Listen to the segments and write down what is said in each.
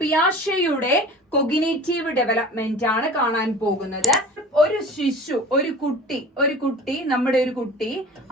പിയാഷെയുടെ cognitive development ആണ് കാണാൻ പോകുന്നത്. ഒരു ശിശു, ഒരു കുട്ടി നമ്മുടെ ഒരു കുട്ടി,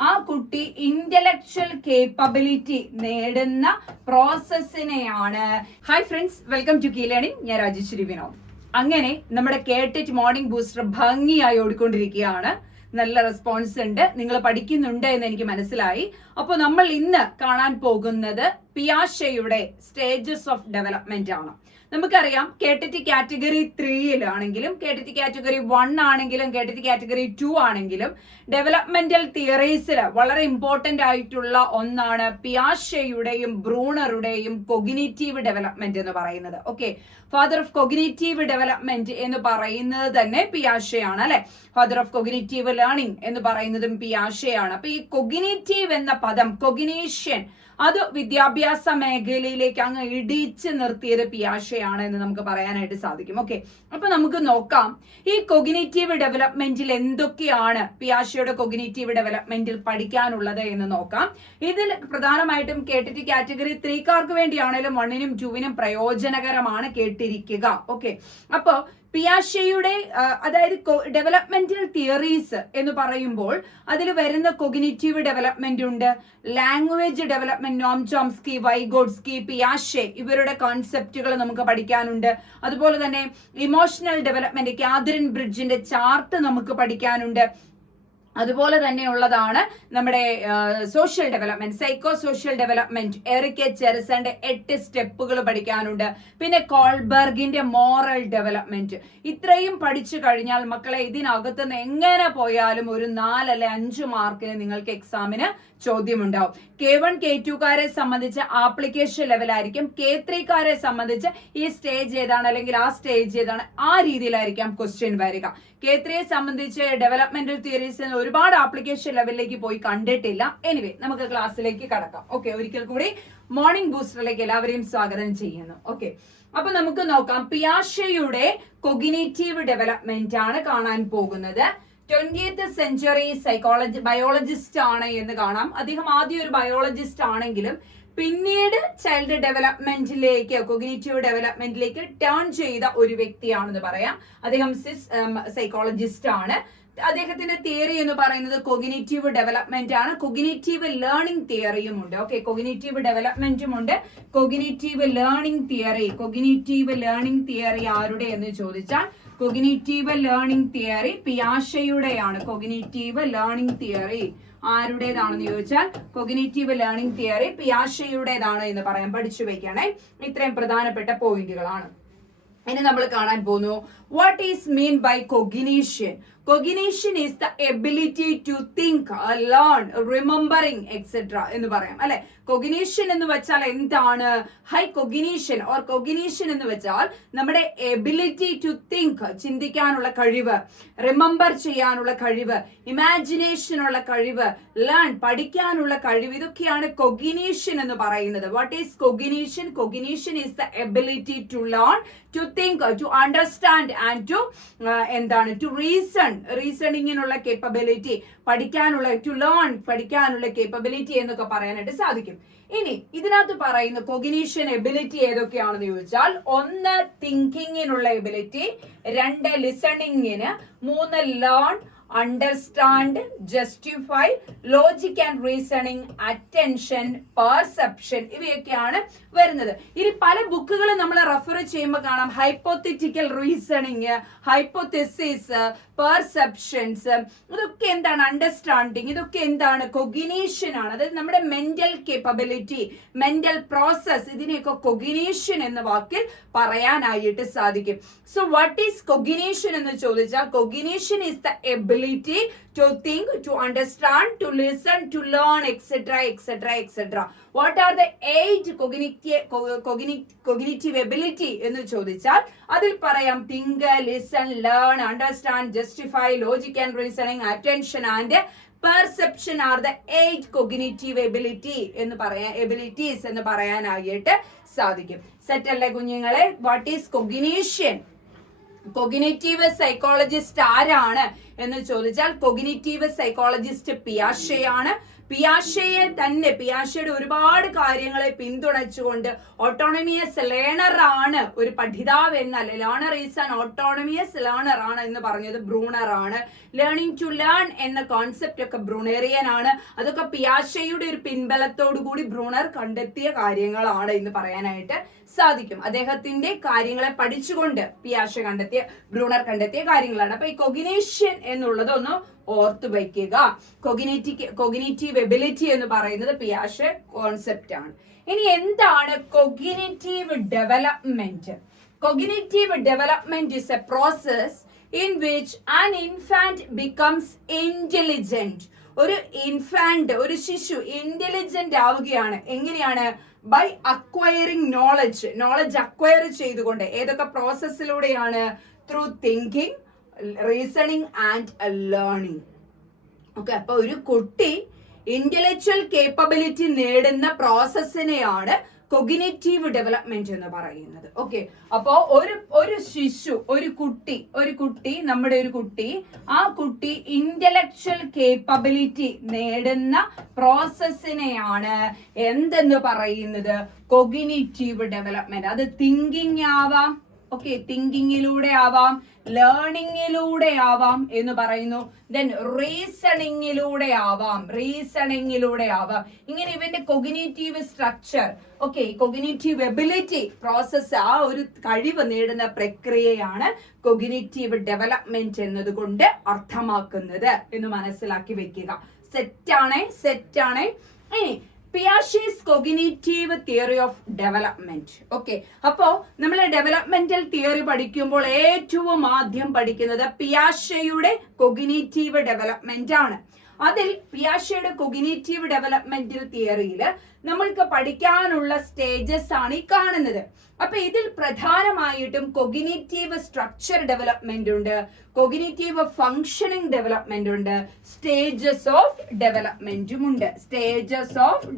ആ കുട്ടി ഇന്റലക്ച്വൽ കേപ്പബിലിറ്റി നേടുന്ന പ്രോസസ്സിനെയാണ്. Hi friends, welcome to key learning. ഞാൻ രാജശ്രീ വിനോദ്. അങ്ങനെ നമ്മുടെ കേട്ടിട്ട് മോർണിംഗ് ബൂസ്റ്റർ ഭംഗിയായി ഓടിക്കൊണ്ടിരിക്കുകയാണ്. നല്ല റെസ്പോൺസ് ഉണ്ട്, നിങ്ങൾ പഠിക്കുന്നുണ്ട് എന്ന് എനിക്ക് മനസ്സിലായി. അപ്പോൾ നമ്മൾ ഇന്ന് കാണാൻ പോകുന്നത് പിയാഷെയുടെ സ്റ്റേജസ് ഓഫ് ഡെവലപ്മെന്റ് ആണ്. നമുക്കറിയാം കേട്ടിട്ട് കാറ്റഗറി 3-ലാണെങ്കിലും കേട്ടിട്ട് കാറ്റഗറി 1 ആണെങ്കിലും കേട്ടിട്ട് കാറ്റഗറി 2 ആണെങ്കിലും ഡെവലപ്മെന്റൽ തിയറീസിൽ വളരെ ഇമ്പോർട്ടന്റ് ആയിട്ടുള്ള ഒന്നാണ് പിയാഷെയുടെയും ബ്രൂണറുടെയും കൊഗ്നിറ്റീവ് ഡെവലപ്മെന്റ് എന്ന് പറയുന്നത്. Okay, father of cognitive development എന്ന് പറയുന്നത് തന്നെ പിയാഷെയാണ് അല്ലെ. ഫാദർ ഓഫ് കൊഗ്നിറ്റീവ് ലേണിംഗ് എന്ന് പറയുന്നതും പിയാഷെയാണ്. അപ്പൊ ഈ കൊഗ്നിറ്റീവ് എന്ന പദം, കൊഗ്നീഷ്യൻ, അത് വിദ്യാഭ്യാസ മേഖലയിലേക്ക് അങ്ങ് ഇടിച്ച് നിർത്തിയത് പിയാഷെയാണ് എന്ന് നമുക്ക് പറയാനായിട്ട് സാധിക്കും. ഓക്കെ, അപ്പൊ നമുക്ക് നോക്കാം ഈ കൊഗ്നിറ്റീവ് ഡെവലപ്മെന്റിൽ എന്തൊക്കെയാണ് പിയാഷെയുടെ കൊഗ്നിറ്റീവ് ഡെവലപ്മെന്റിൽ പഠിക്കാനുള്ളത് എന്ന് നോക്കാം. ഇതിൽ പ്രധാനമായിട്ടും കേട്ടിട്ട് കാറ്റഗറി 3-കാർക്ക് വേണ്ടിയാണെങ്കിലും 1-നും 2-നും പ്രയോജനകരമാണ് കേട്ടിരിക്കുക. ഓക്കെ, അപ്പോ പിയാഷെയുടെ അതായത് ഡെവലപ്മെന്റൽ തിയറീസ് എന്ന് പറയുമ്പോൾ അതിൽ വരുന്ന കൊഗ്നിറ്റീവ് ഡെവലപ്മെന്റ് ഉണ്ട്, language development, Noam Chomsky, Vygotsky, പിയാഷെ ഇവരുടെ കോൺസെപ്റ്റുകൾ നമുക്ക് പഠിക്കാനുണ്ട്. അതുപോലെ തന്നെ ഇമോഷണൽ ഡെവലപ്മെന്റ്, കാതറിൻ ബ്രിഡ്ജിന്റെ ചാർട്ട് നമുക്ക് പഠിക്കാനുണ്ട്. അതുപോലെ തന്നെ ഉള്ളതാണ് നമ്മുടെ social development, psycho social development, Erik ചെറിസന്റെ 8 സ്റ്റെപ്പുകൾ പഠിക്കാനുണ്ട്. പിന്നെ കോൾബർഗിന്റെ മോറൽ ഡെവലപ്മെന്റ്. ഇത്രയും പഠിച്ചു കഴിഞ്ഞാൽ മക്കളെ ഇതിനകത്ത് നിന്ന് എങ്ങനെ പോയാലും ഒരു 4 അല്ലെ 5 മാർക്കിന് നിങ്ങൾക്ക് എക്സാമിന് ചോദ്യമുണ്ടാവും. K1 K2-കാരെ സംബന്ധിച്ച് ആപ്ലിക്കേഷൻ ലെവലായിരിക്കും. K3-കാരെ സംബന്ധിച്ച് ഈ സ്റ്റേജ് ഏതാണ് അല്ലെങ്കിൽ ആ സ്റ്റേജ് ഏതാണ്, ആ രീതിയിലായിരിക്കാം ക്വസ്റ്റ്യൻ വരിക. K3-യെ സംബന്ധിച്ച് ഡെവലപ്മെന്റൽ തിയറീസ് ഒരുപാട് ആപ്ലിക്കേഷൻ ലെവലിലേക്ക് പോയി കണ്ടിട്ടില്ല. എനിവേ, നമുക്ക് ക്ലാസ്സിലേക്ക് കടക്കാം. ഓക്കെ, ഒരിക്കൽ കൂടി മോർണിംഗ് ബൂസ്റ്ററിലേക്ക് എല്ലാവരെയും സ്വാഗതം ചെയ്യുന്നു. ഓക്കെ, അപ്പൊ നമുക്ക് നോക്കാം. പിയാഷെയുടെ കൊഗ്നിറ്റീവ് ഡെവലപ്മെന്റ് ആണ് കാണാൻ പോകുന്നത്. 20th സെഞ്ചുറി ബയോളജിസ്റ്റ് ആണ് എന്ന് കാണാം. അദ്ദേഹം ആദ്യം ഒരു ബയോളജിസ്റ്റ് ആണെങ്കിലും പിന്നീട് ചൈൽഡ് ഡെവലപ്മെന്റിലേക്ക്, കൊഗ്നിറ്റീവ് ഡെവലപ്മെന്റിലേക്ക് ടേൺ ചെയ്ത ഒരു വ്യക്തിയാണെന്ന് പറയാം. അദ്ദേഹം സൈക്കോളജിസ്റ്റ് ആണ്. അദ്ദേഹത്തിന്റെ തിയറി എന്ന് പറയുന്നത് കൊഗ്നിറ്റീവ് ഡെവലപ്മെന്റ് ആണ്. കൊഗ്നിറ്റീവ് ലേണിംഗ് തിയറിയും ഉണ്ട്. ഓക്കെ, കൊഗ്നിറ്റീവ് ഡെവലപ്മെന്റും ഉണ്ട്, cognitive learning theory. Cognitive learning theory ആരുടെ എന്ന് ചോദിച്ചാൽ കൊഗ്നിറ്റീവ് ലേണിംഗ് തിയറി പിയാഷെയുടെയാണ്. കൊഗ്നിറ്റീവ് ലേണിംഗ് തിയറി ആരുടേതാണെന്ന് ചോദിച്ചാൽ കൊഗ്നിറ്റീവ് ലേണിംഗ് തിയറി പിയാഷെയുടേതാണ് എന്ന് പറയാം. പഠിച്ചു വെക്കണേ, ഇത്രയും പ്രധാനപ്പെട്ട പോയിന്റുകളാണ്. ഇനി നമ്മൾ കാണാൻ പോകുന്നു what is mean by cognition. Cognition is the ability to think, learn, remembering etcetera എന്ന് പറയാം അല്ലെ. കൊഗ്നീഷ്യൻ എന്ന് വെച്ചാൽ എന്താണ്? ഹൈ കൊഗ്നീഷ്യൻ ഓർ കൊഗ്നീഷ്യൻ എന്ന് വെച്ചാൽ നമ്മുടെ എബിലിറ്റി ടു തിങ്ക്, ചിന്തിക്കാനുള്ള കഴിവ്, റിമെമ്പർ ചെയ്യാനുള്ള കഴിവ്, ഇമാജിനേഷൻ ഉള്ള കഴിവ്, ലേൺ, പഠിക്കാനുള്ള കഴിവ്, ഇതൊക്കെയാണ് കൊഗ്നീഷ്യൻ എന്ന് പറയുന്നത്. What is cognition? Cognition is the ability to learn, to think, to understand and to എന്താണ്, ടു റീസൺ, റീസണിങ്ങിനുള്ള കേപ്പബിലിറ്റി, പഠിക്കാനുള്ള, ടു ലേൺ, പഠിക്കാനുള്ള കേപ്പബിലിറ്റി എന്നൊക്കെ പറയാനായിട്ട് സാധിക്കും. ഇനി ഇതിനകത്ത് പറയുന്ന കൊഗ്നീഷ്യൻ എബിലിറ്റി ഏതൊക്കെയാണെന്ന് ചോദിച്ചാൽ 1 തിങ്കിങ്ങിനുള്ള എബിലിറ്റി, 2 ലിസണിങ്ങിന്, 3 learn, understand, justify, logic and reasoning, attention, perception, ഇവയൊക്കെയാണ് വരുന്നത്. ഇനി പല ബുക്കുകൾ നമ്മൾ റെഫർ ചെയ്യുമ്പോൾ കാണാം ഹൈപ്പോത്തറ്റിക്കൽ റീസണിങ്, ഹൈപ്പോതെസിസ്, പെർസെപ്ഷൻസ്, ഇതൊക്കെ എന്താണ്? അണ്ടർസ്റ്റാൻഡിങ്, ഇതൊക്കെ എന്താണ്? കൊഗ്നീഷ്യൻ ആണ്. അതായത് നമ്മുടെ മെന്റൽ കേപ്പബിലിറ്റി, മെന്റൽ പ്രോസസ്, ഇതിനെയൊക്കെ കൊഗ്നീഷ്യൻ എന്ന വാക്കിൽ പറയാനായിട്ട് സാധിക്കും. സോ വാട്ട് ഈസ് കൊഗ്നീഷ്യൻ എന്ന് ചോദിച്ചാൽ cognition is the ability to think, to understand, to listen, to learn, etc., etc., etc. What are the 8 cognitive ability എന്ന് ചോദിച്ചാൽ അതിൽ പറയാം think, listen, learn, understand, justify, logic and reasoning, attention and perception are the 8 cognitive ability എന്ന് പറയാൻ, abilities എന്ന് പറയാനായിട്ട് സാധിക്കും. Set അല്ലേ കുഞ്ഞുങ്ങളെ? What is cognition? Cognitive psychologist ആരാണ് എന്ന് ചോദിച്ചാൽ കൊഗ്നിറ്റീവ് സൈക്കോളജിസ്റ്റ് പിയാഷെയാണ്. പിയാഷയുടെ ഒരുപാട് കാര്യങ്ങളെ പിന്തുണച്ചുകൊണ്ട് ഓട്ടോണമിയസ് ലേണർ ആണ് ഒരു പഠിതാവ് എന്നല്ല, ലേണർ ഈസ് ആൻ ഓട്ടോണമിയസ് ലേണർ ആണ് എന്ന് പറഞ്ഞത് ബ്രൂണർ ആണ്. ലേണിംഗ് ടു ലേൺ എന്ന കോൺസെപ്റ്റ് ഒക്കെ ബ്രൂണേറിയൻ ആണ്. അതൊക്കെ പിയാഷയുടെ ഒരു പിൻബലത്തോടു കൂടി ബ്രൂണർ കണ്ടെത്തിയ കാര്യങ്ങളാണ് എന്ന് പറയാനായിട്ട് സാധിക്കും. അദ്ദേഹത്തിന്റെ കാര്യങ്ങളെ പഠിച്ചുകൊണ്ട് ബ്രൂണർ കണ്ടെത്തിയ കാര്യങ്ങളാണ്. അപ്പൊ ഈ കൊഗ്നിഷൻ എന്നുള്ളത് ഒന്ന് ഓർത്തു വയ്ക്കുക. കൊഗ്നിറ്റീവ് എബിലിറ്റി എന്ന് പറയുന്നത് പിയാഷെ കോൺസെപ്റ്റ് ആണ്. ഇനി എന്താണ് cognitive development? Cognitive development is a process in which an infant becomes intelligent. ഒരു ശിശു ഇന്റലിജന്റ് ആവുകയാണ്. എങ്ങനെയാണ്? ബൈ അക്വയറിംഗ് നോളജ് അക്വയർ ചെയ്തുകൊണ്ട്. ഏതൊക്കെ പ്രോസസ്സിലൂടെയാണ്? Through thinking, reasoning and learning. Okay, അപ്പൊ ഒരു കുട്ടി ഇന്റലക്ച്വൽ കേപ്പബിലിറ്റി നേടുന്ന പ്രോസസ്സിനെയാണ് കൊഗ്നിറ്റീവ് ഡെവലപ്മെന്റ് എന്ന് പറയുന്നത്. ഓക്കെ, അപ്പോ ഒരു ശിശു, ഒരു കുട്ടി നമ്മുടെ ഒരു കുട്ടി, ആ കുട്ടി ഇന്റലക്ച്വൽ കേപ്പബിലിറ്റി നേടുന്ന പ്രോസസ്സിനെയാണ് എന്തെന്ന് പറയുന്നത്? Cognitive development. അത് തിങ്കിങ് ആവാം, ഓക്കെ, തിങ്കിങ്ങിലൂടെ ആവാം, ലേണിങ്ങിലൂടെ ആവാം എന്ന് പറയുന്നു. ദെൻ റീസണിങ്ങിലൂടെ ആവാം. ഇങ്ങനെ ഇവന്റെ cognitive structure, okay, cognitive ability process, ആ ഒരു കഴിവ് നേടുന്ന പ്രക്രിയയാണ് കൊഗ്നിറ്റീവ് ഡെവലപ്മെന്റ് എന്നതുകൊണ്ട് അർത്ഥമാക്കുന്നത് എന്ന് മനസ്സിലാക്കി വെക്കുക. സെറ്റാണ്. ഇനി പിയാഷെ's cognitive theory of development. Okay, അപ്പോ നമ്മൾ ഡെവലപ്മെന്റൽ തിയറി പഠിക്കുമ്പോൾ ഏറ്റവും ആദ്യം പഠിക്കുന്നത് പിയാഷെയുടെ കൊഗ്നിറ്റീവ് ഡെവലപ്മെന്റ് ആണ്. അതിൽ പിയാഷെയുടെ കൊഗ്നിറ്റീവ് ഡെവലപ്മെന്റൽ തിയറിയിൽ നമ്മൾക്ക് പഠിക്കാനുള്ള സ്റ്റേജസ് ആണ് ഈ കാണുന്നത്. അപ്പൊ ഇതിൽ പ്രധാനമായിട്ടും കൊഗ്നിറ്റീവ് സ്ട്രക്ചർ ഡെവലപ്മെന്റ് ഉണ്ട്, കൊഗ്നിറ്റീവ് ഫങ്ഷനിങ് ഡെവലപ്മെന്റ് ഉണ്ട്, സ്റ്റേജസ് ഓഫ്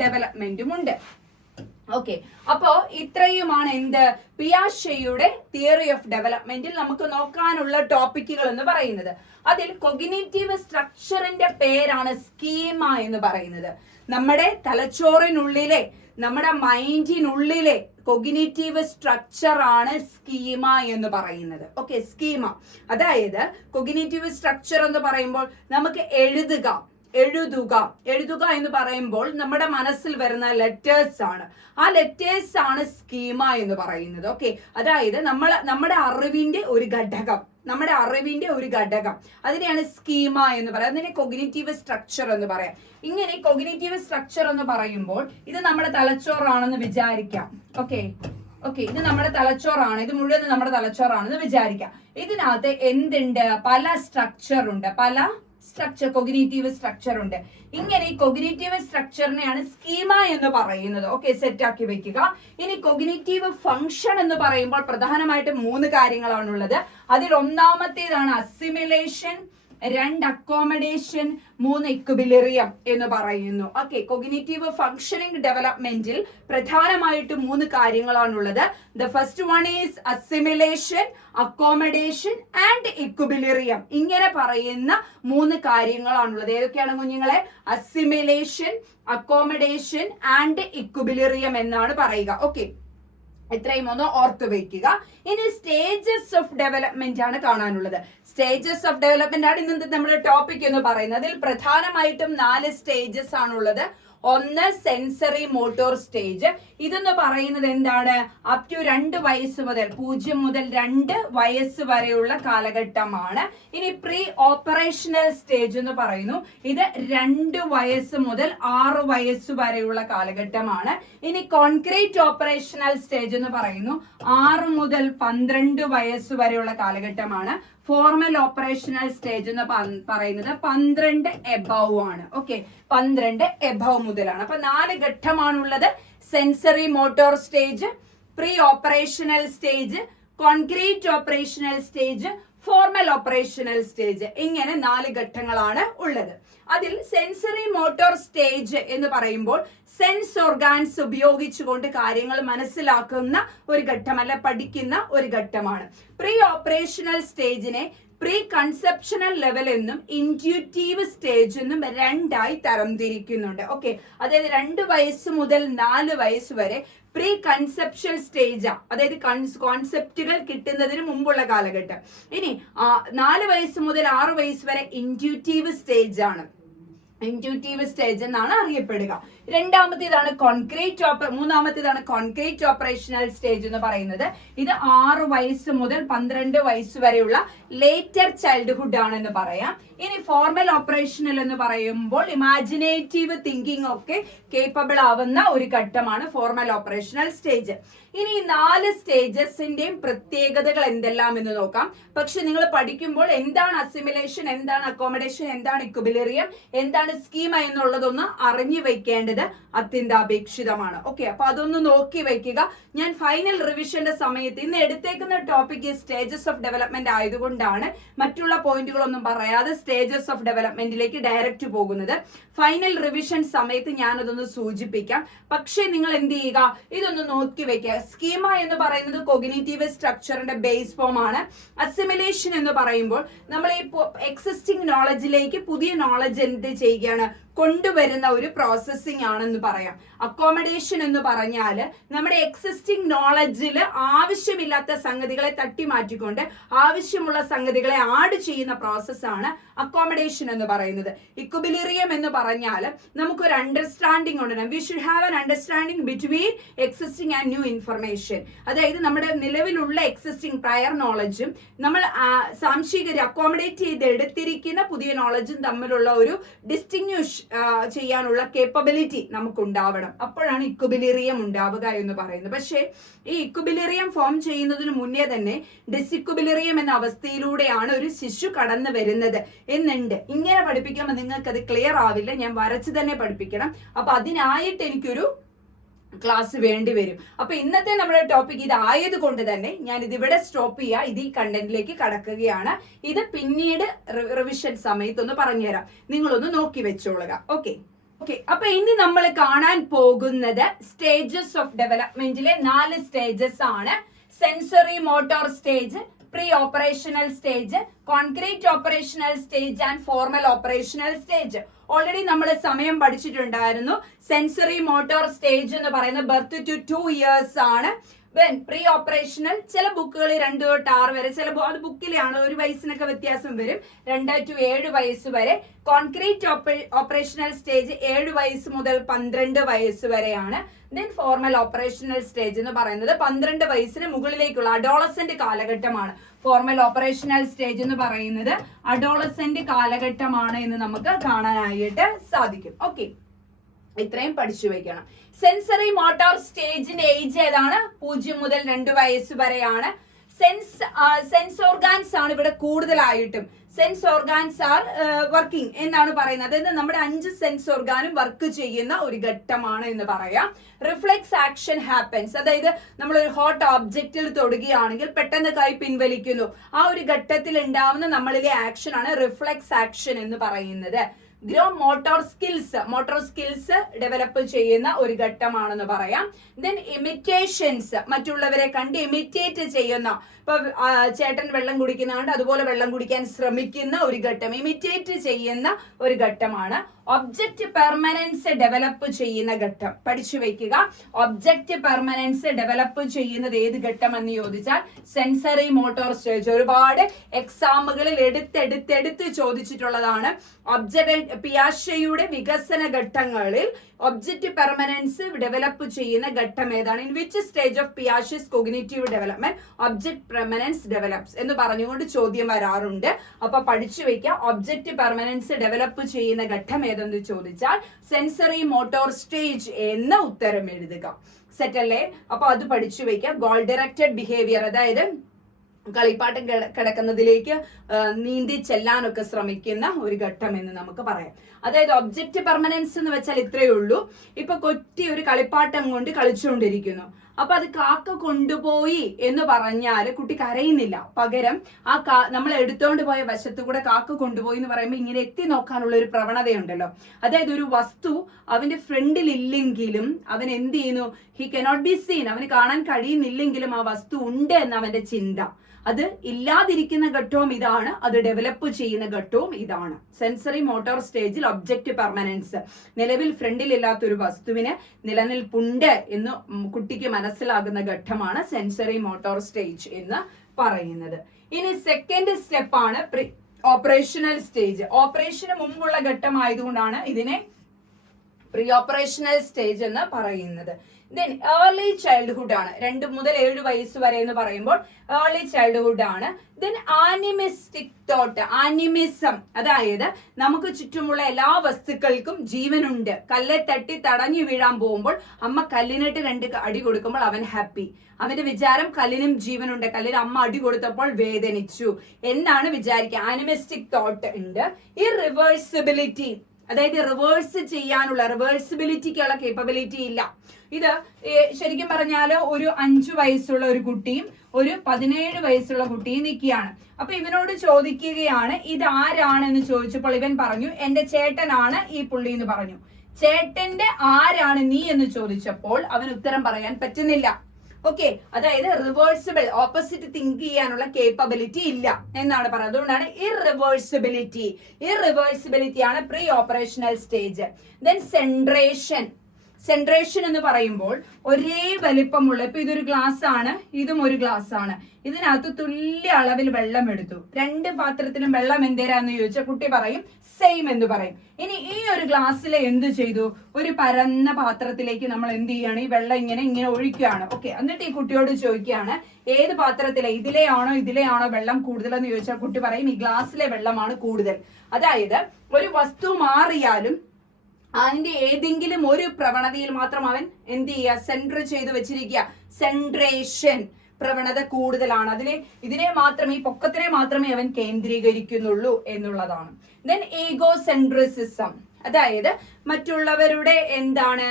ഡെവലപ്മെന്റും ഉണ്ട്. ഓക്കെ, അപ്പോ ഇത്രയുമാണ് എന്ത് പിയാഷെയുടെ തിയറി ഓഫ് ഡെവലപ്മെന്റിൽ നമുക്ക് നോക്കാനുള്ള ടോപ്പിക്കുകൾ എന്ന് പറയുന്നത്. അതിൽ കൊഗ്നിറ്റീവ് സ്ട്രക്ചറിന്റെ പേരാണ് സ്കീമ എന്ന് പറയുന്നത്. നമ്മുടെ തലച്ചോറിനുള്ളിലെ, നമ്മുടെ മൈൻഡിനുള്ളിലെ കൊഗ്നിറ്റീവ് സ്ട്രക്ചർ ആണ് സ്കീമ എന്ന് പറയുന്നത്. ഓക്കെ, സ്കീമ അതായത് കൊഗ്നിറ്റീവ് സ്ട്രക്ചർ എന്ന് പറയുമ്പോൾ നമുക്ക് എഴുതുക എന്ന് പറയുമ്പോൾ നമ്മുടെ മനസ്സിൽ വരുന്ന ലെറ്റേഴ്സ് ആണ്. ആ ലെറ്റേഴ്സ് ആണ് സ്കീമ എന്ന് പറയുന്നത്. ഓക്കെ, അതായത് നമ്മുടെ അറിവിന്റെ ഒരു ഘടകം, അതിനെയാണ് സ്കീമ എന്ന് പറയാം. അതിനെ കൊഗ്നിറ്റീവ് സ്ട്രക്ചർ എന്ന് പറയാം. ഇങ്ങനെ കൊഗ്നിറ്റീവ് സ്ട്രക്ചർ എന്ന് പറയുമ്പോൾ ഇത് നമ്മുടെ തലച്ചോറാണെന്ന് വിചാരിക്കാം. ഓക്കെ, ഇത് നമ്മുടെ തലച്ചോറാണ്, ഇത് മുഴുവൻ നമ്മുടെ തലച്ചോറാണെന്ന് വിചാരിക്കാം. ഇതിനകത്ത് എന്തുണ്ട്? പല സ്ട്രക്ചർ ഉണ്ട്, കൊഗ്നിറ്റീവ് സ്ട്രക്ചർ ഉണ്ട്. ഇങ്ങനെ ഈ കൊഗ്നിറ്റീവ് സ്ട്രക്ചറിനെയാണ് സ്കീമ എന്ന് പറയുന്നത്. ഓക്കെ, സെറ്റ് ആക്കി വെക്കുക. ഇനി കൊഗ്നിറ്റീവ് ഫംഗ്ഷൻ എന്ന് പറയുമ്പോൾ പ്രധാനമായിട്ടും 3 കാര്യങ്ങളാണുള്ളത്. അതിൽ ഒന്നാമത്തേതാണ് അസിമിലേഷൻ, 2 അക്കോമഡേഷൻ, 3 ഇക്വിലിബ്രിയം എന്ന് പറയുന്നു. ഓക്കെ, കൊഗ്നിറ്റീവ് ഫങ്ഷനിങ് ഡെവലപ്മെന്റിൽ പ്രധാനമായിട്ടും 3 കാര്യങ്ങളാണുള്ളത്. The first one is assimilation, accommodation and equilibrium. ഇങ്ങനെ പറയുന്ന 3 കാര്യങ്ങളാണുള്ളത്. ഏതൊക്കെയാണ് കുഞ്ഞുങ്ങളെ? അസിമിലേഷൻ, അക്കോമഡേഷൻ ആൻഡ് ഇക്വിലിബ്രിയം എന്നാണ് പറയുക. ഓക്കെ, ഇത്രയും ഒന്ന് ഓർത്തു വയ്ക്കുക. ഇനി സ്റ്റേജസ് ഓഫ് ഡെവലപ്മെന്റ് ആണ് കാണാനുള്ളത്. സ്റ്റേജസ് ഓഫ് ഡെവലപ്മെന്റ് ആണ് ഇന്നത്തെ നമ്മുടെ ടോപ്പിക് എന്ന് പറയുന്നത്. അതിൽ പ്രധാനമായിട്ടും 4 സ്റ്റേജസ് ആണുള്ളത്. ഒന്ന് സെൻസറി മോട്ടോർ സ്റ്റേജ്. ഇതെന്ന് പറയുന്നത് എന്താണ്? അപ് ടു 2 വയസ്സ് മുതൽ 0 മുതൽ 2 വയസ്സ് വരെയുള്ള കാലഘട്ടമാണ്. ഇനി പ്രീ ഓപ്പറേഷണൽ സ്റ്റേജ് എന്ന് പറയുന്നു. ഇത് 2 വയസ്സ് മുതൽ 6 വയസ്സ് വരെയുള്ള കാലഘട്ടമാണ്. ഇനി കോൺക്രീറ്റ് ഓപ്പറേഷണൽ സ്റ്റേജ് എന്ന് പറയുന്നു 6 മുതൽ 12 വയസ്സ് വരെയുള്ള കാലഘട്ടമാണ്. ഫോർമൽ ഓപ്പറേഷണൽ സ്റ്റേജ് എന്ന് പറയുന്നത് 12 എബവ് ആണ്. ഓക്കെ, 12 എബവ് മുതലാണ്. അപ്പൊ 4 ഘട്ടമാണുള്ളത്. Sensory motor stage, pre operational stage, concrete operational stage, formal operational stage. ഇങ്ങനെ 4 ഘട്ടങ്ങളാണ് ഉള്ളത്. അതിൽ സെൻസറി മോട്ടോർ സ്റ്റേജ് എന്ന് പറയുമ്പോൾ സെൻസ് ഓർഗാൻസ് ഉപയോഗിച്ചുകൊണ്ട് കാര്യങ്ങൾ മനസ്സിലാക്കുന്ന ഒരു ഘട്ടമല്ല, പഠിക്കുന്ന ഒരു ഘട്ടമാണ്. പ്രീ ഓപ്പറേഷണൽ സ്റ്റേജിനെ പ്രീ കൺസെപ്ഷണൽ ലെവൽ എന്നും ഇൻറ്റ്യൂറ്റീവ് സ്റ്റേജ് എന്നും രണ്ടായി തരംതിരിക്കുന്നുണ്ട്. ഓക്കെ, അതായത് 2 വയസ്സ് മുതൽ 4 വയസ്സ് വരെ പ്രീ കൺസെപ്ഷൻ സ്റ്റേജാ, അതായത് കോൺസെപ്റ്റുകൾ കിട്ടുന്നതിന് മുമ്പുള്ള കാലഘട്ടം. ഇനി 4 വയസ്സ് മുതൽ 6 വയസ്സ് വരെ ഇൻറ്റ്യൂറ്റീവ് സ്റ്റേജ് ആണ്, ഇൻറ്റ്യൂറ്റീവ് സ്റ്റേജ് എന്നാണ് അറിയപ്പെടുക. രണ്ടാമത്തേതാണ് മൂന്നാമത്തേതാണ് കോൺക്രീറ്റ് ഓപ്പറേഷണൽ സ്റ്റേജ് എന്ന് പറയുന്നത്. ഇത് 6 വയസ്സ് മുതൽ 12 വയസ്സ് വരെയുള്ള ലേറ്റർ ചൈൽഡ്ഹുഡ് ആണെന്ന് പറയാം. ഇനി ഫോർമൽ ഓപ്പറേഷണൽ എന്ന് പറയുമ്പോൾ ഇമാജിനേറ്റീവ് തിങ്കിങ് ഒക്കെ കേപ്പബിൾ ആവുന്ന ഒരു ഘട്ടമാണ് ഫോർമൽ ഓപ്പറേഷണൽ സ്റ്റേജ്. ഇനി 4 സ്റ്റേജസിന്റെയും പ്രത്യേകതകൾ എന്തെല്ലാം എന്ന് നോക്കാം. പക്ഷെ നിങ്ങൾ പഠിക്കുമ്പോൾ എന്താണ് അസിമിലേഷൻ, എന്താണ് അക്കോമഡേഷൻ, എന്താണ് ഇക്വിലിബ്രിയം, എന്താണ് സ്കീമ എന്നുള്ളതൊന്ന് അറിഞ്ഞു വെക്കേണ്ടത് അത്യന്താപേക്ഷിതമാണ്. ഓക്കെ, അപ്പൊ അതൊന്ന് നോക്കി വെക്കുക. ഞാൻ ഫൈനൽ റിവിഷന്റെ സമയത്ത് ഇന്ന് എടുത്തേക്കുന്ന ടോപ്പിക് സ്റ്റേജസ് ഓഫ് ഡെവലപ്മെന്റ് ആയതുകൊണ്ടാണ് മറ്റുള്ള പോയിന്റുകളൊന്നും പറയാതെ സ്റ്റേജസ് ഓഫ് ഡെവലപ്മെന്റിലേക്ക് ഡയറക്റ്റ് പോകുന്നത്. ഫൈനൽ റിവിഷൻ സമയത്ത് ഞാനതൊന്ന് സൂചിപ്പിക്കാം. പക്ഷെ നിങ്ങൾ എന്ത് ചെയ്യുക, ഇതൊന്ന് നോക്കി വെക്കുക. സ്കീമ എന്ന് പറയുന്നത് കോഗ്നിറ്റീവ് സ്ട്രക്ചറിന്റെ ബേസ് ഫോം ആണ്. അസിമിലേഷൻ എന്ന് പറയുമ്പോൾ നമ്മൾ ഈ എക്സിസ്റ്റിംഗ് നോളജിലേക്ക് പുതിയ നോളജ് എന്ത് ചെയ്യുകയാണ്, കൊണ്ടുവരുന്ന ഒരു പ്രോസസ്സിംഗ് ആണെന്ന് പറയാം. അക്കോമഡേഷൻ എന്ന് പറഞ്ഞാൽ നമ്മുടെ എക്സിസ്റ്റിംഗ് നോളജിൽ ആവശ്യമില്ലാത്ത സംഗതികളെ തട്ടി മാറ്റിക്കൊണ്ട് ആവശ്യമുള്ള സംഗതികളെ ആഡ് ചെയ്യുന്ന പ്രോസസ്സാണ് അക്കോമഡേഷൻ എന്ന് പറയുന്നത്. ഇക്വിലിബ്രിയം എന്ന് പറഞ്ഞാൽ നമുക്കൊരു അണ്ടർസ്റ്റാൻഡിംഗ് ഉണ്ട്. We should have an understanding between existing and new information. അതായത് നമ്മുടെ നിലവിലുള്ള എക്സിസ്റ്റിംഗ് പ്രയർ നോളജും നമ്മൾ അക്കോമഡേറ്റ് ചെയ്ത് എടുത്തിരിക്കുന്ന പുതിയ നോളജും തമ്മിലുള്ള ഒരു ഡിസ്റ്റിങ്വിഷ് ചെയ്യാനുള്ള കേപ്പബിലിറ്റി നമുക്ക് ഉണ്ടാവണം. അപ്പോഴാണ് ഇക്വിലിബ്രിയം ഉണ്ടാവുക എന്ന് പറയുന്നത്. പക്ഷേ ഈ ഇക്വിലിബ്രിയം ഫോം ചെയ്യുന്നതിന് മുന്നേ തന്നെ ഡിസിക്വിലിബ്രിയം എന്ന അവസ്ഥയിലൂടെയാണ് ഒരു ശിശു കടന്നു വരുന്നത് എന്നുണ്ട്. ഇങ്ങനെ പഠിപ്പിക്കുമ്പോൾ നിങ്ങൾക്ക് അത് ക്ലിയർ ആവില്ല, ഞാൻ വരച്ച് തന്നെ പഠിപ്പിക്കണം. അപ്പൊ അതിനായിട്ട് എനിക്കൊരു ക്ലാസ് വേണ്ടി വരും. അപ്പൊ ഇന്നത്തെ നമ്മുടെ ടോപ്പിക് ഇതായത് കൊണ്ട് തന്നെ ഞാൻ ഇതിവിടെ സ്റ്റോപ്പ് ചെയ്യുക, ഇത് ഈ കണ്ടന്റിലേക്ക് കടക്കുകയാണ്. ഇത് പിന്നീട് റിവിഷൻ സമയത്തൊന്ന് പറഞ്ഞുതരാം, നിങ്ങളൊന്ന് നോക്കി വെച്ചോളുക. ഓക്കെ, അപ്പൊ ഇനി നമ്മൾ കാണാൻ പോകുന്നത് സ്റ്റേജസ് ഓഫ് ഡെവലപ്മെന്റിലെ 4 സ്റ്റേജസ് ആണ്. Sensory motor stage, pre operational stage, concrete operational stage and formal operational stage. Already നമ്മൾ സമയം പഠിച്ചിട്ടുണ്ടായിരുന്നു. സെൻസറി മോട്ടോർ സ്റ്റേജ് എന്ന് പറയുന്നത് ബർത്ത് ടു 2 years ആണ്. പ്രീ ഓപ്പറേഷണൽ ചില ബുക്കുകൾ 2 തൊട്ട് 6 വരെ, ചില അത് ബുക്കിലാണ്, ഒരു വയസ്സിനൊക്കെ വ്യത്യാസം വരും, 2 to 7 വയസ്സ് വരെ. കോൺക്രീറ്റ് ഓപ്പറേഷണൽ സ്റ്റേജ് 7 വയസ്സ് മുതൽ 12 വയസ്സ് വരെയാണ്. ദെൻ ഫോർമൽ ഓപ്പറേഷണൽ സ്റ്റേജ് എന്ന് പറയുന്നത് 12 വയസ്സിന് മുകളിലേക്കുള്ള അഡോളസെന്റ് കാലഘട്ടമാണ്. ഫോർമൽ ഓപ്പറേഷണൽ സ്റ്റേജ് എന്ന് പറയുന്നത് അഡോളസെന്റ് കാലഘട്ടമാണ് എന്ന് നമുക്ക് കാണാനായിട്ട് സാധിക്കും. ഓക്കെ, ഇത്രയും പഠിച്ചു വെക്കണം. സെൻസറി മോട്ടോർ സ്റ്റേജിന്റെ ഏജ് ഏതാണ്? 0 മുതൽ 2 വയസ്സ് വരെയാണ്. സെൻസ് ഓർഗാൻസ് ആണ് ഇവിടെ കൂടുതലായിട്ടും. സെൻസ് ഓർഗാൻസ് ആർ വർക്കിംഗ് എന്നാണ് പറയുന്നത്. അതായത് നമ്മുടെ 5 സെൻസ് ഓർഗാനും വർക്ക് ചെയ്യുന്ന ഒരു ഘട്ടമാണ് എന്ന് പറയാം. റിഫ്ലെക്സ് ആക്ഷൻ ഹാപ്പൻസ്, അതായത് നമ്മൾ ഒരു ഹോട്ട് ഓബ്ജക്റ്റിൽ തൊടുകയാണെങ്കിൽ പെട്ടെന്ന് കൈ പിൻവലിക്കുന്നു. ആ ഒരു ഘട്ടത്തിൽ ഉണ്ടാവുന്ന നമ്മളിലെ ആക്ഷൻ ആണ് റിഫ്ലെക്സ് ആക്ഷൻ എന്ന് പറയുന്നത്. ഗ്രോ മോട്ടോർ സ്കിൽസ് ഡെവലപ്പ് ചെയ്യുന്ന ഒരു ഘട്ടമാണെന്ന് പറയാം. ദെൻ ഇമിറ്റേഷൻസ്, മറ്റുള്ളവരെ കണ്ട് ഇമിറ്റേറ്റ് ചെയ്യുന്ന, ഇപ്പൊ ചേട്ടൻ വെള്ളം കുടിക്കുന്നതുകൊണ്ട് അതുപോലെ വെള്ളം കുടിക്കാൻ ശ്രമിക്കുന്ന ഒരു ഘട്ടം, ഇമിറ്റേറ്റ് ചെയ്യുന്ന ഒരു ഘട്ടമാണ്. ഒബ്ജക്റ്റ് പെർമനൻസ് ഡെവലപ്പ് ചെയ്യുന്ന ഘട്ടം പഠിച്ചു വെക്കുക. ഒബ്ജക്റ്റ് പെർമനൻസ് ഡെവലപ്പ് ചെയ്യുന്നത് ഏത് ഘട്ടം എന്ന് ചോദിച്ചാൽ സെൻസറി മോട്ടോർ സ്റ്റേജ്. ഒരുപാട് എക്സാമുകളിൽ എടുത്തെടുത്ത് ചോദിച്ചിട്ടുള്ളതാണ്. പിയാഷെയുടെ വികസന ഘട്ടങ്ങളിൽ ഒബ്ജക്റ്റ് പെർമനൻസ് ഡെവലപ്പ് ചെയ്യുന്ന ഘട്ടം ഏതാണ്? In which stage of Piaget's cognitive development object permanence develops എന്ന് പറഞ്ഞുകൊണ്ട് ചോദ്യം വരാറുണ്ട്. അപ്പൊ പഠിച്ചു വെക്കുക. ഒബ്ജക്റ്റ് പെർമനൻസ് ഡെവലപ്പ് ചെയ്യുന്ന ഘട്ടം ഏതെന്ന് ചോദിച്ചാൽ സെൻസറി മോട്ടോർ സ്റ്റേജ് എന്ന ഉത്തരം എഴുതുക. സെറ്റ് അല്ലേ? അപ്പൊ അത് പഠിച്ചു വെക്കുക. ഗോൾ ഡയറക്റ്റഡ് ബിഹേവിയർ, അതായത് കളിപ്പാട്ടം കിടക്കുന്നതിലേക്ക് നീന്തി ചെല്ലാനൊക്കെ ശ്രമിക്കുന്ന ഒരു ഘട്ടം എന്ന് നമുക്ക് പറയാം. അതായത് ഒബ്ജക്റ്റ് പെർമനൻസ് എന്ന് വെച്ചാൽ ഇത്രയേ ഉള്ളൂ. ഇപ്പൊ കൊറ്റി ഒരു കളിപ്പാട്ടം കൊണ്ട് കളിച്ചുകൊണ്ടിരിക്കുന്നു. അപ്പൊ അത് കാക്ക കൊണ്ടുപോയി എന്ന് പറഞ്ഞാൽ കുട്ടി കരയുന്നില്ല. പകരം നമ്മൾ എടുത്തോണ്ട് പോയ വശത്തു കൂടെ കാക്ക കൊണ്ടുപോയി എന്ന് പറയുമ്പോൾ ഇങ്ങനെ എത്തി നോക്കാനുള്ള ഒരു പ്രവണതയുണ്ടല്ലോ. അതായത് ഒരു വസ്തു അവന്റെ ഫ്രണ്ടിൽ ഇല്ലെങ്കിലും അവൻ എന്ത് ചെയ്യുന്നു, ഹി കനോട്ട് ബി സീൻ, അവന് കാണാൻ കഴിയുന്നില്ലെങ്കിലും ആ വസ്തു ഉണ്ട് എന്ന അവന്റെ ചിന്ത. അത് ഇല്ലാതിരിക്കുന്ന ഘട്ടവും ഇതാണ്, അത് ഡെവലപ്പ് ചെയ്യുന്ന ഘട്ടവും ഇതാണ്. സെൻസറി മോട്ടോർ സ്റ്റേജിൽ ഒബ്ജക്റ്റ് പെർമനൻസ്, നിലവിൽ ഫ്രണ്ടിൽ ഇല്ലാത്ത ഒരു വസ്തുവിന് നിലനിൽപ്പുണ്ട് എന്ന് കുട്ടിക്ക് മനസ്സിലാകുന്ന ഘട്ടമാണ് സെൻസറി മോട്ടോർ സ്റ്റേജ് എന്ന് പറയുന്നത്. ഇനി സെക്കൻഡ് സ്റ്റെപ്പാണ് പ്രീ ഓപ്പറേഷണൽ സ്റ്റേജ്. ഓപ്പറേഷന് മുമ്പുള്ള ഘട്ടമായതുകൊണ്ടാണ് ഇതിനെ പ്രീ ഓപ്പറേഷണൽ സ്റ്റേജ് എന്ന് പറയുന്നത്. ദെൻ ഏർലി ചൈൽഡ്ഹുഡ് ആണ്, 2 മുതൽ 7 വയസ്സ് വരെ എന്ന് പറയുമ്പോൾ ഏർലി ചൈൽഡ്ഹുഡ് ആണ്. ദെൻ ആനിമിസ്റ്റിക് തോട്ട്, ആനിമിസം, അതായത് നമുക്ക് ചുറ്റുമുള്ള എല്ലാ വസ്തുക്കൾക്കും ജീവനുണ്ട്. കല്ലെ തട്ടി തടഞ്ഞു വീഴാൻ പോകുമ്പോൾ അമ്മ കല്ലിനിട്ട് 2 അടി കൊടുക്കുമ്പോൾ അവൻ ഹാപ്പി. അവന്റെ വിചാരം കല്ലിനും ജീവനുണ്ട്, കല്ലിന് അമ്മ അടി കൊടുത്തപ്പോൾ വേദനിച്ചു എന്നാണ് വിചാരിക്കുക. ആനിമിസ്റ്റിക് തോട്ട് ഉണ്ട്. ഇറിവേഴ്സിബിലിറ്റി, അതായത് റിവേഴ്സ് ചെയ്യാനുള്ള, റിവേഴ്സിബിലിറ്റിക്കുള്ള കേപ്പബിലിറ്റി ഇല്ല. ഇത് ശരിക്കും പറഞ്ഞാൽ ഒരു 5 വയസ്സുള്ള ഒരു കുട്ടിയും ഒരു 17 വയസ്സുള്ള കുട്ടിയും നിൽക്കുകയാണ്. അപ്പൊ ഇവനോട് ചോദിക്കുകയാണ് ഇത് ആരാണെന്ന് ചോദിച്ചപ്പോൾ ഇവൻ പറഞ്ഞു എന്റെ ചേട്ടനാണ് ഈ പുള്ളി എന്ന് പറഞ്ഞു. ചേട്ടന്റെ ആരാണ് നീ എന്ന് ചോദിച്ചപ്പോൾ അവൻ ഉത്തരം പറയാൻ പറ്റുന്നില്ല. ഓക്കെ, അതായത് റിവേഴ്സിബിൾ, ഓപ്പോസിറ്റ് തിങ്ക് ചെയ്യാനുള്ള കേപ്പബിലിറ്റി ഇല്ല എന്നാണ് പറയുന്നത്. അതുകൊണ്ടാണ് ഇറിവേഴ്സിബിലിറ്റി. ഇറിവേഴ്സിബിലിറ്റി ആണ് pre operational stage. Then centration. Centration എന്ന് പറയുമ്പോൾ ഒരേ വലിപ്പമുള്ള, ഇപ്പൊ ഇതൊരു ഗ്ലാസ് ആണ്, ഇതും ഒരു ഗ്ലാസ് ആണ്, ഇതിനകത്ത് തുല്യ അളവിൽ വെള്ളം എടുത്തു. 2 പാത്രത്തിലും വെള്ളം എന്തേരാന്ന് ചോദിച്ചാൽ കുട്ടി പറയും സെയിം എന്ന് പറയും. ഇനി ഈ ഒരു ഗ്ലാസ്സിൽ എന്ത് ചെയ്തു, ഒരു പരന്ന പാത്രത്തിലേക്ക് നമ്മൾ എന്ത് ചെയ്യാണ്, ഈ വെള്ളം ഇങ്ങനെ ഒഴിക്കുകയാണ്. ഓക്കെ, എന്നിട്ട് ഈ കുട്ടിയോട് ചോദിക്കുകയാണ് ഏത് പാത്രത്തിലെ, ഇതിലെയാണോ വെള്ളം കൂടുതലെന്ന് ചോദിച്ചാൽ കുട്ടി പറയും ഈ ഗ്ലാസ്സിലെ വെള്ളമാണ് കൂടുതൽ. അതായത് ഒരു വസ്തു മാറിയാലും അതിന്റെ ഏതെങ്കിലും ഒരു പ്രവണതയിൽ മാത്രം അവൻ എന്ത് ചെയ്യുക, സെൻട്രൽ ചെയ്ത് വെച്ചിരിക്കുക. സെൻട്രേഷൻ പ്രവണത കൂടുതലാണ്. ഇതിനെ മാത്രമേ, ഈ പൊക്കത്തിനെ മാത്രമേ അവൻ കേന്ദ്രീകരിക്കുന്നുള്ളൂ എന്നുള്ളതാണ്. ദെൻ ഈഗോസെൻട്രിസിസം, അതായത് മറ്റുള്ളവരുടെ എന്താണ്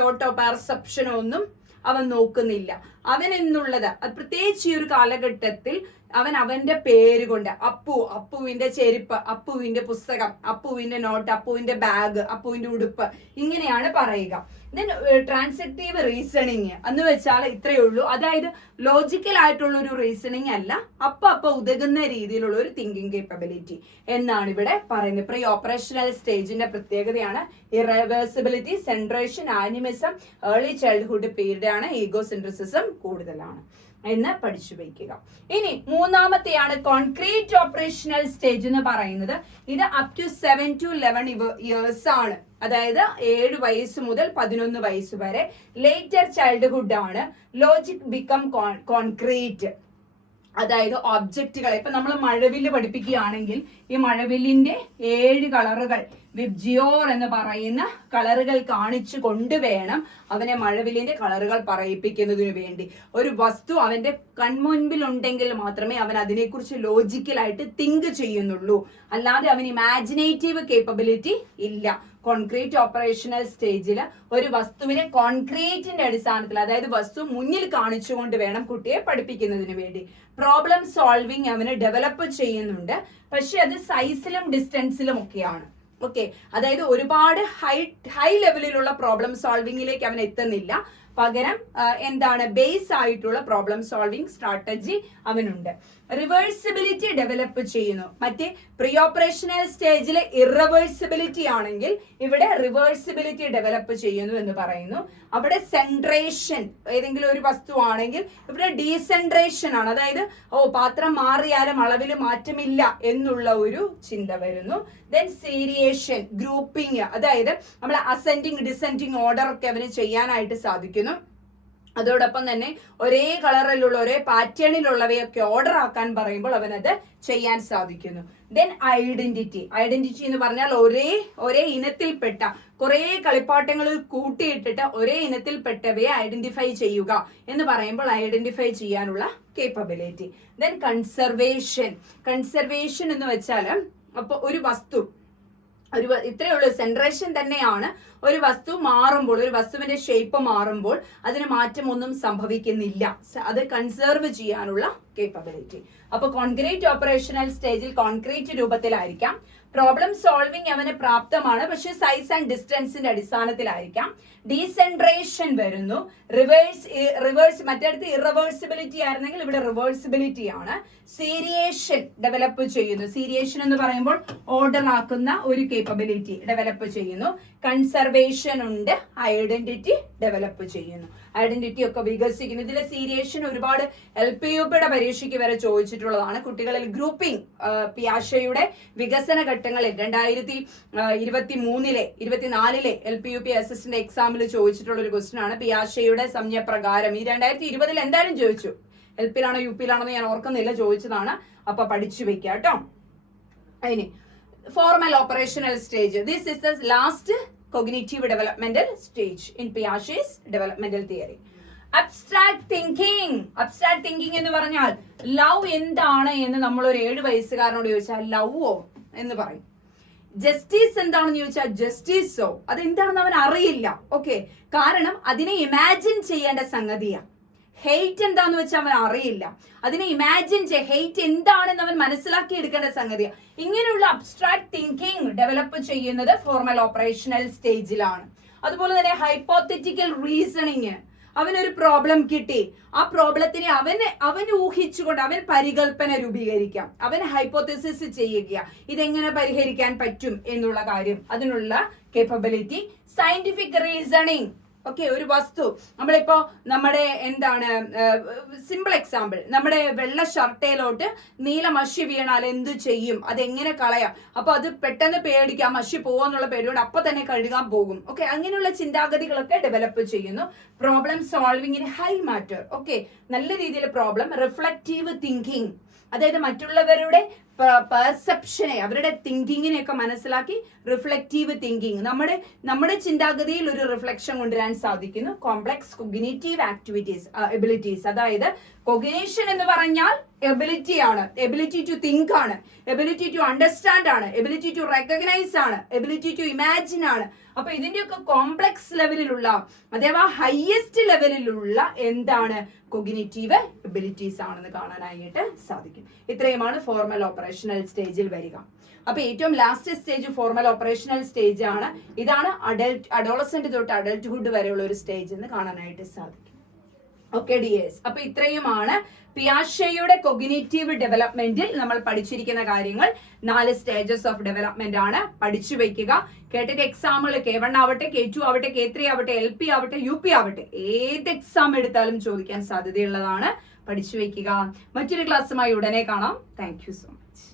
തോട്ടോ പെർസെപ്ഷനോ ഒന്നും അവൻ നോക്കുന്നില്ല. അവൻ എന്നുള്ളത് പ്രത്യേകിച്ച് ഈ ഒരു കാലഘട്ടത്തിൽ അവൻ അവന്റെ പേര് കൊണ്ട് അപ്പുവിന്റെ ചെരുപ്പ്, അപ്പുവിന്റെ പുസ്തകം, അപ്പുവിന്റെ നോട്ട്, അപ്പുവിന്റെ ബാഗ്, അപ്പുവിന്റെ ഉടുപ്പ്, ഇങ്ങനെയാണ് പറയുക. ദെൻ ട്രാൻസാക്റ്റീവ് റീസണിങ് എന്ന് വെച്ചാൽ ഇത്രയേ ഉള്ളൂ. അതായത് ലോജിക്കൽ ആയിട്ടുള്ള ഒരു റീസണിങ് അല്ല, അപ്പൊ ഉതകുന്ന രീതിയിലുള്ള ഒരു തിങ്കിങ് കേപ്പബിലിറ്റി എന്നാണ് ഇവിടെ പറയുന്നത്. പ്രീ ഓപ്പറേഷണൽ സ്റ്റേജിന്റെ പ്രത്യേകതയാണ് irreversibility, centration, animism, early childhood period ആണ്, ഈഗോസെൻട്രിസിസം കൂടുതലാണ് എന്ന് പഠിച്ചു വയ്ക്കുക. ഇനി മൂന്നാമത്തെയാണ് കോൺക്രീറ്റ് ഓപ്പറേഷണൽ സ്റ്റേജ് എന്ന് പറയുന്നത്. ഇത് അപ് ടു 7 to 11 ഇയേഴ്സ് ആണ്, അതായത് 7 വയസ്സ് മുതൽ 11 വയസ്സ് വരെ. ലേറ്റർ ചൈൽഡ്ഹുഡ് ആണ്. ലോജിക് ബിക്കം കോൺക്രീറ്റ്, അതായത് ഒബ്ജക്റ്റുകൾ. ഇപ്പൊ നമ്മൾ മഴവില്ല് പഠിപ്പിക്കുകയാണെങ്കിൽ ഈ മഴവില്ലിന്റെ 7 കളറുകൾ, വിബ്ജിയോർ എന്ന് പറയുന്ന കളറുകൾ കാണിച്ചു കൊണ്ടുവേണം അവനെ മഴവില്ലിന്റെ കളറുകൾ പറയിപ്പിക്കുന്നതിന് വേണ്ടി. ഒരു വസ്തു അവന്റെ കൺമുൻപിൽ ഉണ്ടെങ്കിൽ മാത്രമേ അവൻ അതിനെക്കുറിച്ച് ലോജിക്കലായിട്ട് തിങ്ക് ചെയ്യുന്നുള്ളൂ, അല്ലാതെ അവന് ഇമാജിനേറ്റീവ് കേപ്പബിലിറ്റി ഇല്ല. കോൺക്രീറ്റ് ഓപ്പറേഷണൽ സ്റ്റേജിൽ ഒരു വസ്തുവിനെ കോൺക്രീറ്റിന്റെ അടിസ്ഥാനത്തിൽ, അതായത് വസ്തു മുന്നിൽ കാണിച്ചുകൊണ്ട് വേണം കുട്ടിയെ പഠിപ്പിക്കുന്നതിന് വേണ്ടി. പ്രോബ്ലം സോൾവിങ് അവന് ഡെവലപ്പ് ചെയ്യുന്നുണ്ട്, പക്ഷെ അത് സൈസിലും ഡിസ്റ്റൻസിലും ഒക്കെയാണ്. ഓക്കെ, അതായത് ഒരുപാട് ഹൈ ലെവലിലുള്ള പ്രോബ്ലം സോൾവിങ്ങിലേക്ക് അവൻ എത്തുന്നില്ല. പകരം എന്താണ്, ബേസ് ആയിട്ടുള്ള പ്രോബ്ലം സോൾവിങ് സ്ട്രാറ്റജി അവനുണ്ട്. റിവേഴ്സിബിലിറ്റി ഡെവലപ്പ് ചെയ്യുന്നു. മറ്റേ പ്രീ ഓപ്പറേഷണൽ സ്റ്റേജിലെ ഇറവേഴ്സിബിലിറ്റി ആണെങ്കിൽ ഇവിടെ റിവേഴ്സിബിലിറ്റി ഡെവലപ്പ് ചെയ്യുന്നു എന്ന് പറയുന്നു. അവിടെ സെൻട്രേഷൻ, ഏതെങ്കിലും ഒരു വസ്തു ആണെങ്കിൽ ഇവിടെ ഡീസെൻട്രേഷൻ ആണ്, അതായത് പാത്രം മാറിയാലും അളവിൽ മാറ്റമില്ല എന്നുള്ള ഒരു ചിന്ത വരുന്നു. ദെൻ സീരിയേഷൻ, ഗ്രൂപ്പിംഗ്, അതായത് നമ്മൾ അസെൻഡിങ് ഡിസെൻഡിങ് ഓർഡർ ഒക്കെ അവന് ചെയ്യാനായിട്ട് സാധിക്കുന്നു. അതോടൊപ്പം തന്നെ ഒരേ കളറിലുള്ള ഒരേ പാറ്റേണിലുള്ളവയൊക്കെ ഓർഡർ ആക്കാൻ പറയുമ്പോൾ അവനത് ചെയ്യാൻ സാധിക്കുന്നു. ദെൻ ഐഡന്റിറ്റി എന്ന് പറഞ്ഞാൽ ഒരേ ഇനത്തിൽപ്പെട്ട കുറെ കളിപ്പാട്ടങ്ങൾ കൂട്ടിയിട്ടിട്ട് ഒരേ ഇനത്തിൽപ്പെട്ടവയെ ഐഡന്റിഫൈ ചെയ്യുക എന്ന് പറയുമ്പോൾ ഐഡന്റിഫൈ ചെയ്യാനുള്ള കേപ്പബിലിറ്റി. ദെൻ കൺസർവേഷൻ എന്ന് വെച്ചാൽ അപ്പൊ ഒരു വസ്തു ഇത്രയേ ഉള്ളൂ. സെൻട്രേഷൻ തന്നെയാണ്. ഒരു വസ്തു മാറുമ്പോൾ, ഒരു വസ്തുവിന്റെ ഷേപ്പ് മാറുമ്പോൾ അതിന് മാറ്റം ഒന്നും സംഭവിക്കുന്നില്ല. അത് കൺസേർവ് ചെയ്യാനുള്ള കേപ്പബിലിറ്റി. അപ്പൊ കോൺക്രീറ്റ് ഓപ്പറേഷണൽ സ്റ്റേജിൽ കോൺക്രീറ്റ് രൂപത്തിലായിരിക്കാം. പ്രോബ്ലം സോൾവിങ് അവന് പ്രാപ്തമാണ്, പക്ഷെ സൈസ് ആൻഡ് ഡിസ്റ്റൻസിന്റെ അടിസ്ഥാനത്തിലായിരിക്കാം. ഡീസെൻട്രേഷൻ വരുന്നു. റിവേഴ്സ് മറ്റടുത്ത് ഇറവേഴ്സിബിലിറ്റി ആയിരുന്നെങ്കിൽ ഇവിടെ റിവേഴ്സിബിലിറ്റി ആണ്. സീരിയേഷൻ ഡെവലപ്പ് ചെയ്യുന്നു. സീരിയേഷൻ എന്ന് പറയുമ്പോൾ ഓർഡർ ആക്കുന്ന ഒരു കേപ്പബിലിറ്റി ഡെവലപ്പ് ചെയ്യുന്നു. കൺസർവേഷൻ ഉണ്ട്. ഐഡന്റിറ്റി ഡെവലപ്പ് ചെയ്യുന്നു. ഐഡന്റിറ്റി ഒക്കെ വികസിക്കുന്നു. ഇതിലെ സീരിയേഷൻ ഒരുപാട് LPUP-യുടെ പരീക്ഷയ്ക്ക് വരെ ചോദിച്ചിട്ടുള്ളതാണ്. കുട്ടികളിൽ ഗ്രൂപ്പിംഗ് പിയാഷയുടെ വികസന ഘട്ടങ്ങളിൽ 2023-24 LPUP അസിസ്റ്റന്റ് എക്സാമിൽ ചോദിച്ചിട്ടുള്ള ഒരു ക്വസ്റ്റ്യൻ ആണ്. പിയാഷയുടെ സംജ്ഞപ്രകാരം ഈ 2020 എന്തായാലും ചോദിച്ചു. LP-യിലാണോ UP-യിലാണോ ഞാൻ ഓർക്കുന്നില്ല, ചോദിച്ചതാണ്. അപ്പൊ പഠിച്ചു വെക്കുക കേട്ടോ. അതിന് formal operational stage. This is the last cognitive developmental stage in Piaget's developmental theory. Abstract thinking. Abstract thinking എന്ന് പറഞ്ഞാൽ ലവ് എന്താണ് എന്ന് നമ്മൾ ഒരു 7 വയസ്സുകാരനോട് ചോദിച്ചാൽ ലവോ എന്ന് പറയും. ജസ്റ്റിസ് എന്താണെന്ന് ചോദിച്ചാൽ ജസ്റ്റിസോ അതെന്താണെന്ന് അവൻ അറിയില്ല. ഓക്കെ, കാരണം അതിനെ ഇമാജിൻ ചെയ്യേണ്ട സംഗതിയാണ്. ഹെയ്റ്റ് എന്താന്ന് വെച്ചാൽ അവൻ അറിയില്ല. അതിനെ ഇമാജിൻ ഹെയ്റ്റ് എന്താണെന്ന് അവൻ മനസ്സിലാക്കി എടുക്കേണ്ട സംഗതിയാണ്. ഇങ്ങനെയുള്ള അബ്സ്ട്രാക്ട് തിങ്കിങ് ഡെവലപ്പ് ചെയ്യുന്നത് ഫോർമൽ ഓപ്പറേഷണൽ സ്റ്റേജിലാണ്. അതുപോലെ തന്നെ ഹൈപ്പോത്തറ്റിക്കൽ റീസണിങ്. അവനൊരു പ്രോബ്ലം കിട്ടി, ആ പ്രോബ്ലത്തിനെ അവൻ ഊഹിച്ചുകൊണ്ട് അവൻ പരികല്പന രൂപീകരിക്കാം, അവൻ ഹൈപ്പോത്തസിസ് ചെയ്യുക, ഇതെങ്ങനെ പരിഹരിക്കാൻ പറ്റും എന്നുള്ള കാര്യം, അതിനുള്ള കേപ്പബിലിറ്റി. Scientific reasoning. ഓക്കെ, ഒരു വസ്തു നമ്മളിപ്പോ നമ്മുടെ സിമ്പിൾ എക്സാമ്പിൾ, നമ്മുടെ വെള്ള ഷർട്ടയിലോട്ട് നീല മഷി വീണാൽ എന്ത് ചെയ്യും, അതെങ്ങനെ കളയാം, അപ്പൊ അത് പെട്ടെന്ന് പേടിക്കാം, മഷി പോവാന്നുള്ള പേടിയോട് അപ്പൊ തന്നെ കഴുകാൻ പോകും. ഓക്കെ, അങ്ങനെയുള്ള ചിന്താഗതികളൊക്കെ ഡെവലപ്പ് ചെയ്യുന്നു. പ്രോബ്ലം സോൾവിങ്ങിന് ഹൈ മാറ്റർ. ഓക്കെ, നല്ല രീതിയിൽ പ്രോബ്ലം റിഫ്ലക്റ്റീവ് തിങ്കിങ്, അതായത് മറ്റുള്ളവരുടെ പെർസെപ്ഷനെ, അവരുടെ തിങ്കിങ്ങിനെ ഒക്കെ മനസ്സിലാക്കി റിഫ്ലക്റ്റീവ് തിങ്കിങ്, നമ്മുടെ ചിന്താഗതിയിൽ ഒരു റിഫ്ലക്ഷൻ കൊണ്ടുവരാൻ സാധിക്കുന്നു. കോംപ്ലക്സ് കൊഗ്നിറ്റീവ് ആക്ടിവിറ്റീസ് എബിലിറ്റീസ്, അതായത് കൊഗ്നിഷൻ എന്ന് പറഞ്ഞാൽ എബിലിറ്റി ആണ്, എബിലിറ്റി ടു തിങ്ക് ആണ്, എബിലിറ്റി ടു അണ്ടർസ്റ്റാൻഡ് ആണ്, എബിലിറ്റി ടു റെക്കഗ്നൈസ് ആണ്, എബിലിറ്റി ടു ഇമാജിൻ ആണ്. അപ്പൊ ഇതിന്റെയൊക്കെ കോംപ്ലക്സ് ലെവലിലുള്ള അഥവാ ഹയസ്റ്റ് ലെവലിലുള്ള കൊഗ്നിറ്റീവ് എബിലിറ്റീസ് ആണെന്ന് കാണാനായിട്ട് സാധിക്കും. ഇത്രയുമാണ് ഫോർമൽ ഓപ്പറേഷണൽ സ്റ്റേജിൽ വരിക. അപ്പൊ ഏറ്റവും last stage formal operational stage ആണ്. ഇതാണ് അഡോളസെന്റ് തൊട്ട് അഡൽട്ട്ഹുഡ് വരെയുള്ള ഒരു സ്റ്റേജ് എന്ന് കാണാനായിട്ട് സാധിക്കും. ഓക്കെ ഡിയേഴ്സ്, അപ്പൊ ഇത്രയുമാണ് പിയാഷെയുടെ കൊഗ്നിറ്റീവ് ഡെവലപ്മെന്റിൽ നമ്മൾ പഠിച്ചിരിക്കുന്ന കാര്യങ്ങൾ. 4 സ്റ്റേജസ് ഓഫ് ഡെവലപ്മെന്റ് ആണ്. പഠിച്ചു വെക്കുക. കേട്ടിട്ട് എക്സാമുകൾ K1 ആവട്ടെ, K2 ആവട്ടെ, K3 ആവട്ടെ, LP ആവട്ടെ, UP ആവട്ടെ, ഏത് എക്സാം എടുത്താലും ചോദിക്കാൻ സാധ്യതയുള്ളതാണ്. പഠിച്ചു വെക്കുക. മറ്റൊരു ക്ലാസ്സുമായി ഉടനെ കാണാം. Thank you so much.